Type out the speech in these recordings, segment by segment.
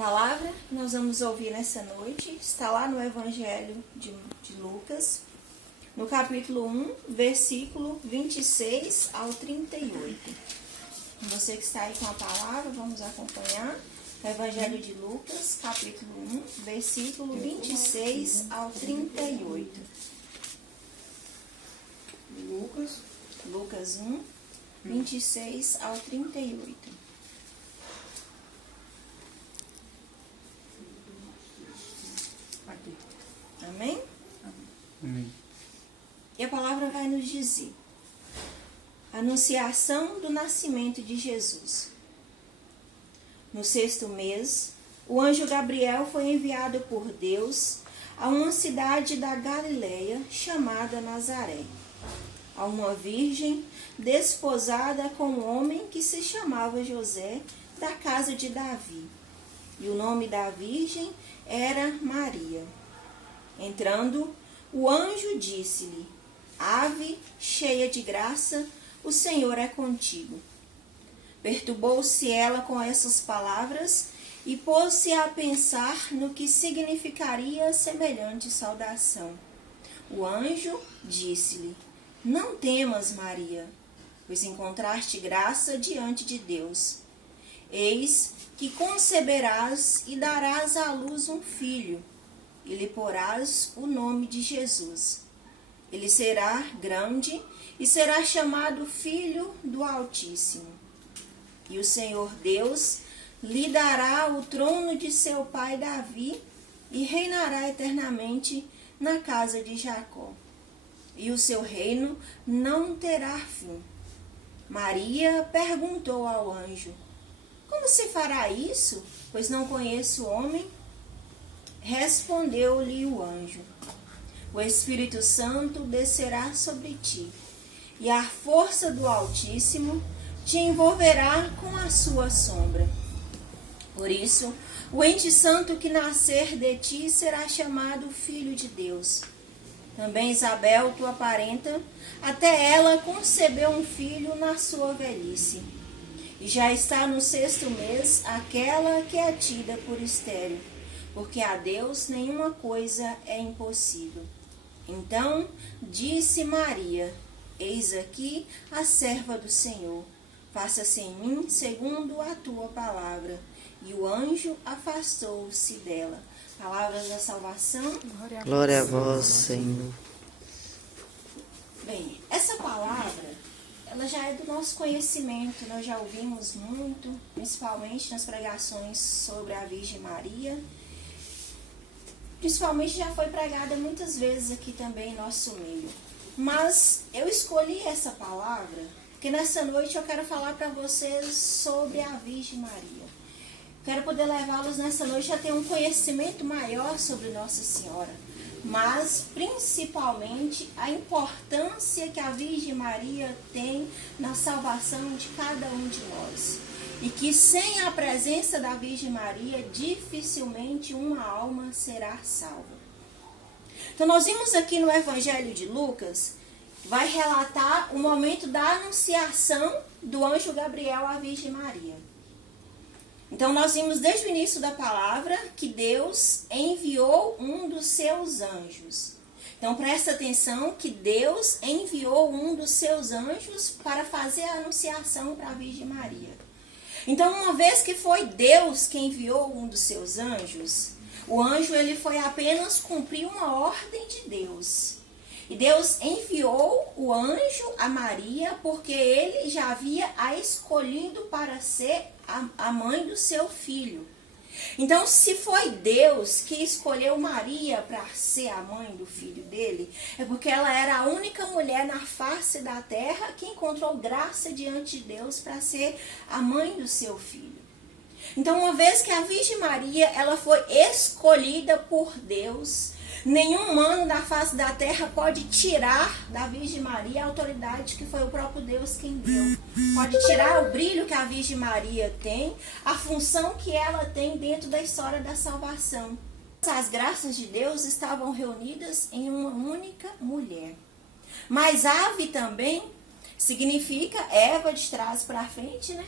palavra que nós vamos ouvir nessa noite está lá no Evangelho de Lucas, no capítulo 1, versículo 26 ao 38. Você que está aí com a palavra, vamos acompanhar o Evangelho de Lucas, capítulo 1, versículo 26 ao 38. Lucas 1, 26 ao 38. Amém? Amém. E a palavra vai nos dizer: Anunciação do nascimento de Jesus. No 6º mês, o anjo Gabriel foi enviado por Deus a uma cidade da Galileia chamada Nazaré, a uma virgem desposada com um homem que se chamava José, da casa de Davi. E o nome da virgem era Maria. Entrando, o anjo disse-lhe: Ave, cheia de graça, o Senhor é contigo. Perturbou-se ela com essas palavras e pôs-se a pensar no que significaria semelhante saudação. O anjo disse-lhe: Não temas, Maria, pois encontraste graça diante de Deus. Eis que conceberás e darás à luz um filho, e lhe porás o nome de Jesus. Ele será grande e será chamado Filho do Altíssimo. E o Senhor Deus lhe dará o trono de seu pai Davi e reinará eternamente na casa de Jacó. E o seu reino não terá fim. Maria perguntou ao anjo: Como se fará isso, pois não conheço homem? Respondeu-lhe o anjo: O Espírito Santo descerá sobre ti, e a força do Altíssimo te envolverá com a sua sombra. Por isso, o ente santo que nascer de ti será chamado Filho de Deus. Também Isabel, tua parenta, até ela concebeu um filho na sua velhice. E já está no 6º mês aquela que é tida por estéril, porque a Deus nenhuma coisa é impossível. Então disse Maria: Eis aqui a serva do Senhor, faça-se em mim segundo a tua palavra. E o anjo afastou-se dela. Palavras da salvação. Glória a vós, Senhor. Bem, essa palavra, ela já é do nosso conhecimento, nós já ouvimos muito, principalmente nas pregações sobre a Virgem Maria. Principalmente já foi pregada muitas vezes aqui também em nosso meio. Mas eu escolhi essa palavra porque nessa noite eu quero falar para vocês sobre a Virgem Maria. Quero poder levá-los nessa noite a ter um conhecimento maior sobre Nossa Senhora, mas principalmente a importância que a Virgem Maria tem na salvação de cada um de nós. E que sem a presença da Virgem Maria, dificilmente uma alma será salva. Então nós vimos aqui no Evangelho de Lucas, vai relatar o momento da anunciação do anjo Gabriel à Virgem Maria. Então nós vimos desde o início da palavra que Deus enviou um dos seus anjos. Então presta atenção que Deus enviou um dos seus anjos para fazer a anunciação para a Virgem Maria. Então, uma vez que foi Deus que enviou um dos seus anjos, o anjo ele foi apenas cumprir uma ordem de Deus. E Deus enviou o anjo a Maria porque ele já havia a escolhido para ser a mãe do seu filho. Então, se foi Deus que escolheu Maria para ser a mãe do filho dele, é porque ela era a única mulher na face da terra que encontrou graça diante de Deus para ser a mãe do seu filho. Então, uma vez que a Virgem Maria ela foi escolhida por Deus, nenhum humano da face da terra pode tirar da Virgem Maria a autoridade que foi o próprio Deus quem deu. Pode tirar o brilho que a Virgem Maria tem, a função que ela tem dentro da história da salvação. As graças de Deus estavam reunidas em uma única mulher. Mas ave também significa Eva de trás para frente, né?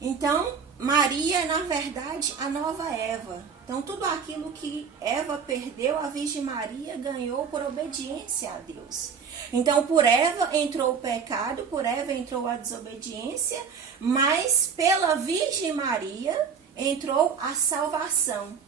Então, Maria é, na verdade, a nova Eva. Então, tudo aquilo que Eva perdeu, a Virgem Maria ganhou por obediência a Deus. Então, por Eva entrou o pecado, por Eva entrou a desobediência, mas pela Virgem Maria entrou a salvação.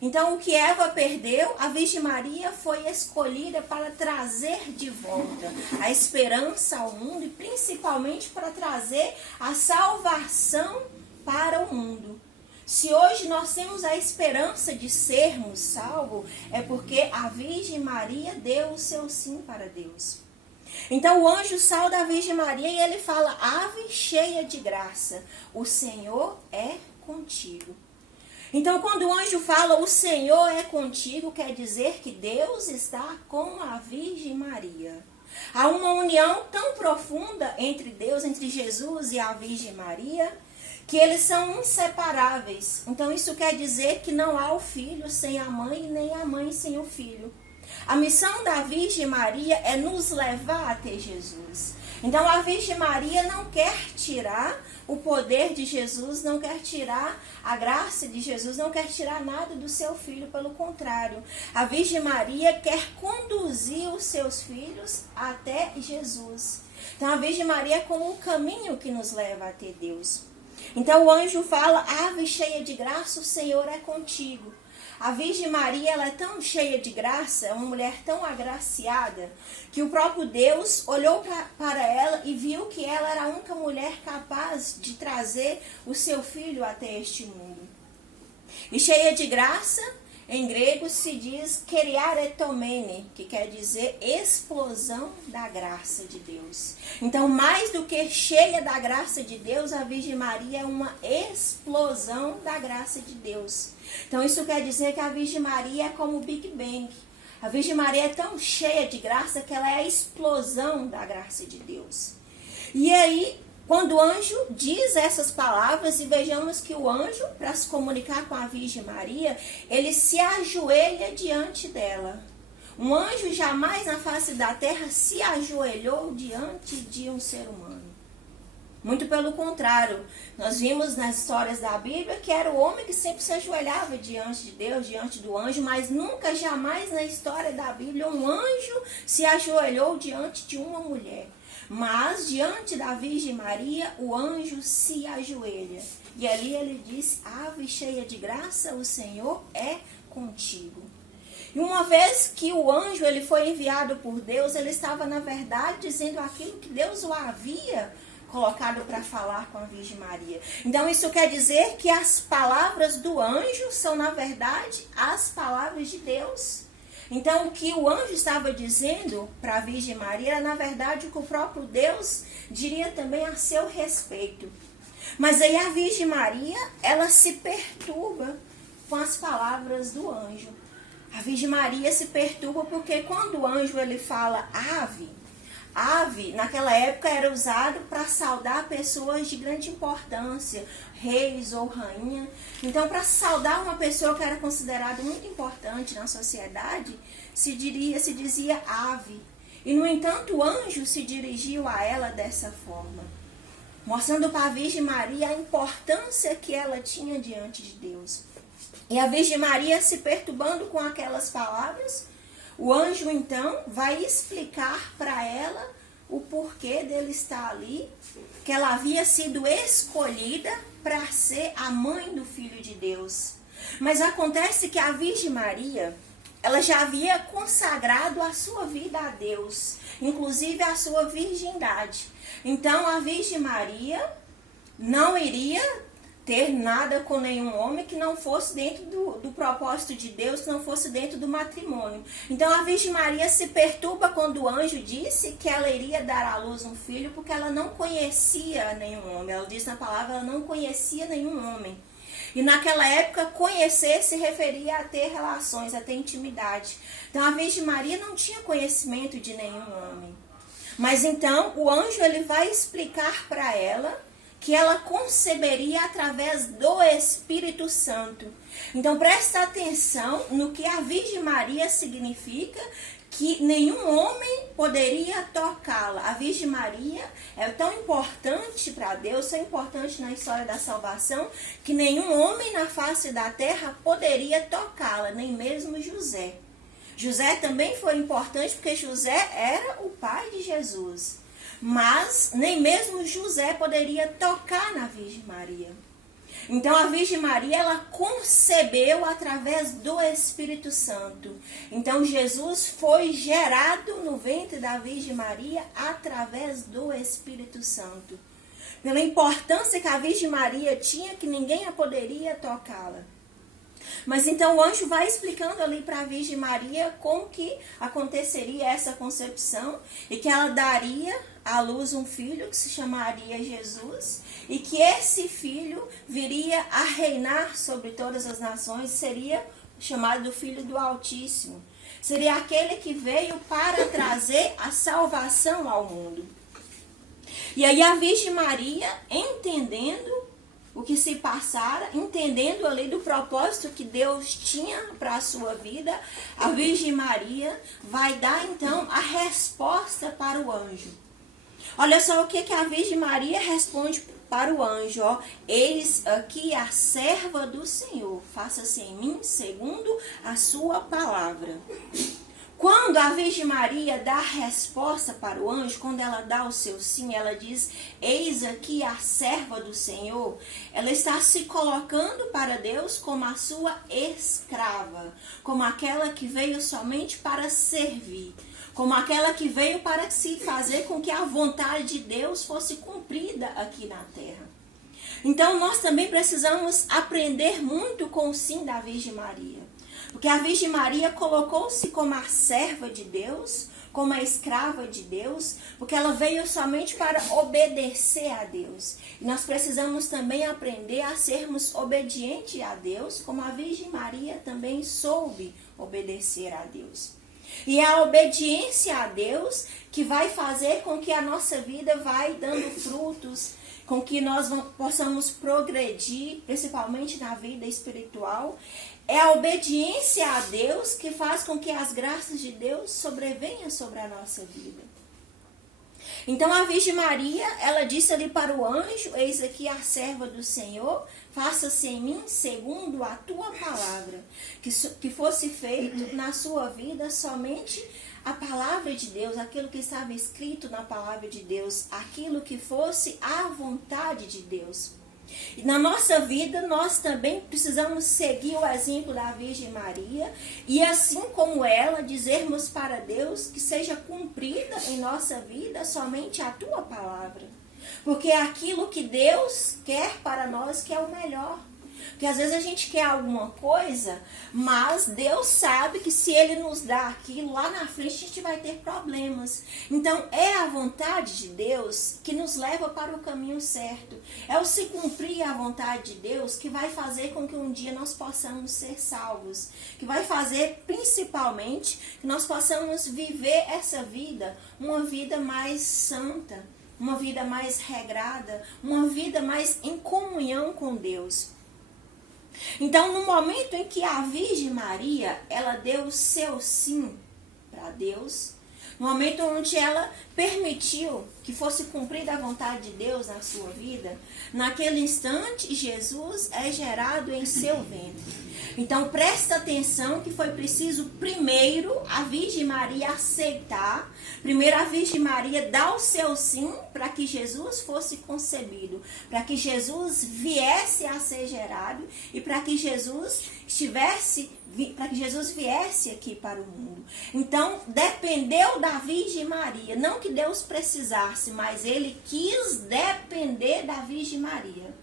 Então, o que Eva perdeu, a Virgem Maria foi escolhida para trazer de volta a esperança ao mundo e principalmente para trazer a salvação para o mundo. Se hoje nós temos a esperança de sermos salvos, é porque a Virgem Maria deu o seu sim para Deus. Então o anjo sauda a Virgem Maria e ele fala: ave cheia de graça, o Senhor é contigo. Então quando o anjo fala o Senhor é contigo, quer dizer que Deus está com a Virgem Maria. Há uma união tão profunda entre Deus, entre Jesus e a Virgem Maria, que eles são inseparáveis. Então isso quer dizer que não há o filho sem a mãe, nem a mãe sem o filho. A missão da Virgem Maria é nos levar até Jesus. Então a Virgem Maria não quer tirar o poder de Jesus, não quer tirar a graça de Jesus, não quer tirar nada do seu filho, pelo contrário. A Virgem Maria quer conduzir os seus filhos até Jesus. Então a Virgem Maria é como um caminho que nos leva até Deus. Então o anjo fala: ave cheia de graça, o Senhor é contigo. A Virgem Maria, ela é tão cheia de graça, é uma mulher tão agraciada, que o próprio Deus olhou para ela e viu que ela era a única mulher capaz de trazer o seu filho até este mundo. E cheia de graça, em grego se diz keriaretomene, que quer dizer explosão da graça de Deus. Então, mais do que cheia da graça de Deus, a Virgem Maria é uma explosão da graça de Deus. Então, isso quer dizer que a Virgem Maria é como o Big Bang. A Virgem Maria é tão cheia de graça que ela é a explosão da graça de Deus. E aí, quando o anjo diz essas palavras, e vejamos que o anjo, para se comunicar com a Virgem Maria, ele se ajoelha diante dela. Um anjo jamais na face da terra se ajoelhou diante de um ser humano. Muito pelo contrário, nós vimos nas histórias da Bíblia que era o homem que sempre se ajoelhava diante de Deus, diante do anjo, mas nunca, jamais na história da Bíblia um anjo se ajoelhou diante de uma mulher. Mas diante da Virgem Maria, o anjo se ajoelha. E ali ele diz: ave cheia de graça, o Senhor é contigo. E uma vez que o anjo ele foi enviado por Deus, ele estava na verdade dizendo aquilo que Deus o havia colocado para falar com a Virgem Maria. Então isso quer dizer que as palavras do anjo são na verdade as palavras de Deus. Então o que o anjo estava dizendo para a Virgem Maria era na verdade o que o próprio Deus diria também a seu respeito. Mas aí a Virgem Maria, ela se perturba com as palavras do anjo. A Virgem Maria se perturba porque quando o anjo ele fala ave, naquela época era usado para saudar pessoas de grande importância, reis ou rainha. Então, para saudar uma pessoa que era considerada muito importante na sociedade, se dizia ave. E, no entanto, o anjo se dirigiu a ela dessa forma, mostrando para a Virgem Maria a importância que ela tinha diante de Deus. E a Virgem Maria, se perturbando com aquelas palavras, o anjo, então, vai explicar para ela o porquê dele estar ali, que ela havia sido escolhida para ser a mãe do Filho de Deus. Mas acontece que a Virgem Maria, ela já havia consagrado a sua vida a Deus, inclusive a sua virgindade. Então, a Virgem Maria não iria ter nada com nenhum homem que não fosse dentro do propósito de Deus, que não fosse dentro do matrimônio. Então a Virgem Maria se perturba quando o anjo disse que ela iria dar à luz um filho, porque ela não conhecia nenhum homem. Ela diz na palavra, ela não conhecia nenhum homem. E naquela época, conhecer se referia a ter relações, a ter intimidade. Então a Virgem Maria não tinha conhecimento de nenhum homem. Mas então o anjo ele vai explicar para ela que ela conceberia através do Espírito Santo. Então presta atenção no que a Virgem Maria significa, que nenhum homem poderia tocá-la. A Virgem Maria é tão importante para Deus, tão importante na história da salvação, que nenhum homem na face da terra poderia tocá-la, nem mesmo José. José também foi importante porque José era o pai de Jesus. Mas nem mesmo José poderia tocar na Virgem Maria. Então a Virgem Maria, ela concebeu através do Espírito Santo. Então Jesus foi gerado no ventre da Virgem Maria através do Espírito Santo. Pela importância que a Virgem Maria tinha, que ninguém a poderia tocá-la. Mas então o anjo vai explicando ali para a Virgem Maria como que aconteceria essa concepção e que ela daria à luz um filho que se chamaria Jesus e que esse filho viria a reinar sobre todas as nações, seria chamado do Filho do Altíssimo. Seria aquele que veio para trazer a salvação ao mundo. E aí a Virgem Maria, entendendo o que se passara, entendendo ali do propósito que Deus tinha para a sua vida, a Virgem Maria vai dar então a resposta para o anjo. Olha só o que a Virgem Maria responde para o anjo, ó. Eis aqui a serva do Senhor, faça-se em mim segundo a sua palavra. Quando a Virgem Maria dá a resposta para o anjo, quando ela dá o seu sim, ela diz, eis aqui a serva do Senhor, ela está se colocando para Deus como a sua escrava, como aquela que veio somente para servir, como aquela que veio para se fazer com que a vontade de Deus fosse cumprida aqui na terra. Então nós também precisamos aprender muito com o sim da Virgem Maria. Porque a Virgem Maria colocou-se como a serva de Deus, como a escrava de Deus, porque ela veio somente para obedecer a Deus. E nós precisamos também aprender a sermos obedientes a Deus, como a Virgem Maria também soube obedecer a Deus. E é a obediência a Deus que vai fazer com que a nossa vida vai dando frutos, com que nós possamos progredir, principalmente na vida espiritual. É a obediência a Deus que faz com que as graças de Deus sobrevenham sobre a nossa vida. Então a Virgem Maria, ela disse ali para o anjo, eis aqui a serva do Senhor, faça-se em mim segundo a tua palavra. Que fosse feito na sua vida somente a palavra de Deus, aquilo que estava escrito na palavra de Deus, aquilo que fosse a vontade de Deus. E na nossa vida, nós também precisamos seguir o exemplo da Virgem Maria e assim como ela, dizermos para Deus que seja cumprida em nossa vida somente a tua palavra. Porque é aquilo que Deus quer para nós que é o melhor. Porque às vezes a gente quer alguma coisa, mas Deus sabe que se Ele nos dá aquilo, lá na frente a gente vai ter problemas. Então é a vontade de Deus que nos leva para o caminho certo. É o se cumprir a vontade de Deus que vai fazer com que um dia nós possamos ser salvos. Que vai fazer principalmente que nós possamos viver essa vida, uma vida mais santa, uma vida mais regrada, uma vida mais em comunhão com Deus. Então, no momento em que a Virgem Maria, ela deu o seu sim para Deus, no momento onde ela permitiu que fosse cumprida a vontade de Deus na sua vida, naquele instante, Jesus é gerado em seu ventre. Então, presta atenção que foi preciso primeiro a Virgem Maria aceitar, primeiro a Virgem Maria dar o seu sim para que Jesus fosse concebido, para que Jesus viesse a ser gerado e para que Jesus viesse aqui para o mundo. Então, dependeu da Virgem Maria, não que Deus precisasse, mas Ele quis depender da Virgem Maria.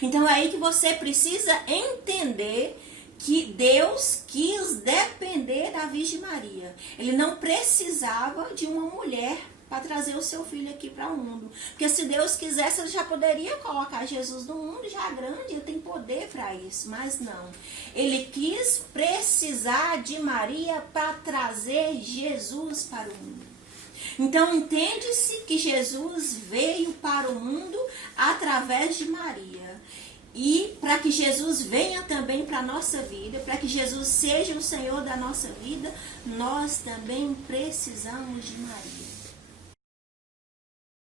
Então, é aí que você precisa entender que Deus quis depender da Virgem Maria. Ele não precisava de uma mulher para trazer o seu filho aqui para o mundo. Porque se Deus quisesse, Ele já poderia colocar Jesus no mundo já grande, Ele tem poder para isso. Mas não. Ele quis precisar de Maria para trazer Jesus para o mundo. Então entende-se que Jesus veio para o mundo através através de Maria. E para que Jesus venha também para a nossa vida, para que Jesus seja o Senhor da nossa vida, nós também precisamos de Maria.